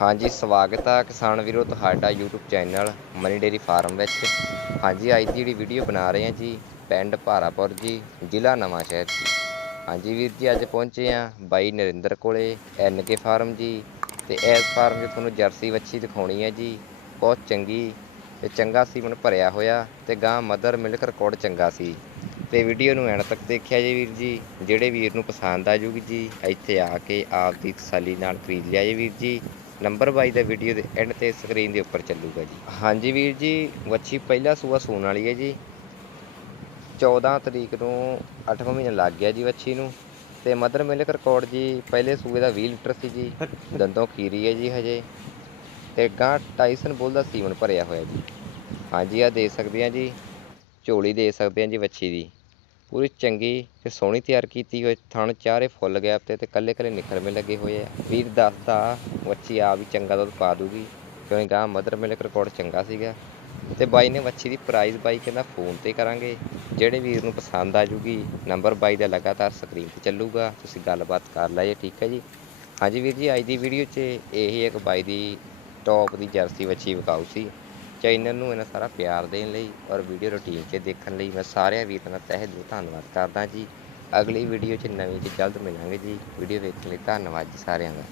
ਹਾਂਜੀ, ਸਵਾਗਤ ਆ ਕਿਸਾਨ ਵੀਰੋ ਤੁਹਾਡਾ YouTube channel Mani dairy farm ਵਿੱਚ। ਹਾਂਜੀ, ਅੱਜ ਦੀ ਜਿਹੜੀ ਵੀਡੀਓ ਬਣਾ ਰਹੇ ਹਾਂ ਜੀ, ਪਿੰਡ ਭਾਰਾਪੁਰ ਜੀ, ਜ਼ਿਲ੍ਹਾ ਨਵਾਂ ਸ਼ਹਿਰ ਜੀ। ਹਾਂਜੀ ਵੀਰ ਜੀ, ਅੱਜ ਪਹੁੰਚੇ ਆ ਬਾਈ ਨਰਿੰਦਰ ਕੋਲੇ ਕੇ ਫਾਰਮ ਜੀ। ਤੇ ਇਸ ਫਾਰਮ 'ਚ ਤੁਹਾਨੂੰ ਜਰਸੀ ਵੱਛੀ ਦਿਖਾਉਣੀ ਹੈ ਜੀ। ਬਹੁਤ ਚੰਗੀ ਤੇ ਚੰਗਾ ਸੀਮਨ ਭਰਿਆ ਹੋਇਆ ਤੇ ਗਾਂ ਮਦਰ ਮਿਲਕ ਰਿਕਾਰਡ ਚੰਗਾ ਸੀ। ਤੇ ਵੀਡੀਓ ਨੂੰ ਐਂਡ ਤੱਕ ਦੇਖਿਆ ਜੀ ਵੀਰ ਜੀ, ਜਿਹੜੇ ਵੀਰ ਨੂੰ ਪਸੰਦ ਆ ਜੂਗੀ ਜੀ, ਇੱਥੇ ਆ ਕੇ ਆਪ ਦੀ ਤਸੱਲੀ ਨਾਲ ਖਰੀਦ ਲਿਆ ਜੀ ਵੀਰ ਜੀ। ਨੰਬਰ 22 ਦਾ ਵੀਡੀਓ ਦੇ ਐਂਡ ਤੇ ਸਕਰੀਨ ਦੇ ਉੱਪਰ ਚੱਲੂਗਾ ਜੀ। ਹਾਂਜੀ ਵੀਰ ਜੀ ਵੱਛੀ ਪਹਿਲਾ ਸੂਆ ਸੂਣ ਵਾਲੀ ਹੈ ਜੀ। 14 ਤਰੀਕ ਨੂੰ 8ਵਾਂ ਮਹੀਨਾ ਲੱਗ ਗਿਆ ਜੀ ਵੱਛੀ ਨੂੰ। ਤੇ ਮਦਰ ਮਿਲਕ ਰਿਕਾਰਡ ਜੀ, ਪਹਿਲੇ ਸੂਏ ਦਾ 20 ਲੀਟਰ ਸੀ ਜੀ। ਦੰਦੋਂ ਖੀਰੀ ਹੈ ਜੀ ਹਜੇ। ਤੇ ਗਾਂ ਟਾਈਸਨ ਬੁੱਲ ਦਾ ਸੀਮਨ ਭਰਿਆ ਹੋਇਆ ਜੀ। ਹਾਂਜੀ ਆ ਦੇ ਸਕਦੇ ਆ ਜੀ। ਝੋਲੀ ਦੇ ਸਕਦੇ ਆ ਜੀ ਵੱਛੀ ਦੀ। ਪੂਰੀ ਚੰਗੀ ਤੇ ਸੋਹਣੀ ਤਿਆਰ ਕੀਤੀ ਹੋਈ ਥਣ ਚਾਰੇ ਫੁੱਲ ਗੈਪ ਤੇ ਤੇ ਕੱਲੇ ਕੱਲੇ ਨਿਖਰਵੇਂ ਲੱਗੇ ਹੋਏ ਆ। ਵੀਰ ਦੱਸਦਾ ਵੱਛੀ ਆ ਵੀ ਚੰਗਾ ਦੁੱਧ ਪਾ ਦੂਗੀ। ਕਿਉਂਕਿ ਗਾਂ, ਮਦਰ ਮਿਲਕ ਰਿਕਾਰਡ ਚੰਗਾ ਸੀਗਾ। ਤੇ ਬਾਈ ਨੇ ਵੱਛੀ ਦੀ ਪ੍ਰਾਈਸ ਬਾਈ ਕਹਿੰਦਾ ਫੋਨ ਤੇ ਕਰਾਂਗੇ। ਜਿਹੜੇ ਵੀਰ ਨੂੰ ਪਸੰਦ ਆ ਜੂਗੀ ਨੰਬਰ ਬਾਈ ਦਾ ਲਗਾਤਾਰ ਸਕਰੀਨ ਤੇ ਚੱਲੂਗਾ। ਤੁਸੀਂ ਗੱਲਬਾਤ ਕਰ ਲਿਓ ਠੀਕ ਹੈ ਜੀ? ਹਾਂਜੀ ਵੀਰ ਜੀ, ਅੱਜ ਦੀ ਵੀਡੀਓ 'ਚ ਇਹੀ ਇੱਕ ਬਾਈ ਦੀ ਟੌਪ ਦੀ ਜਰਸੀ ਵੱਛੀ ਵਿਕਾਊ ਸੀ। ਚੈਨਲ ਨੂੰ ਇਹਨਾਂ ਸਾਰਾ ਪਿਆਰ ਦੇਣ ਲਈ ਔਰ ਵੀਡੀਓ ਰੁਟੀਨ 'ਚ ਦੇਖਣ ਲਈ ਮੈਂ ਸਾਰਿਆਂ ਵੀਰਾਂ ਦਾ ਤਹਿ ਦਿਲੋਂ ਧੰਨਵਾਦ ਕਰਦਾ ਜੀ। ਅਗਲੀ ਵੀਡੀਓ 'ਚ ਨਵੀਂ 'ਚ ਜਲਦ ਮਿਲਾਂਗੇ ਜੀ। ਵੀਡੀਓ ਵੇਖਣ ਲਈ ਧੰਨਵਾਦ ਜੀ ਸਾਰਿਆਂ ਦਾ।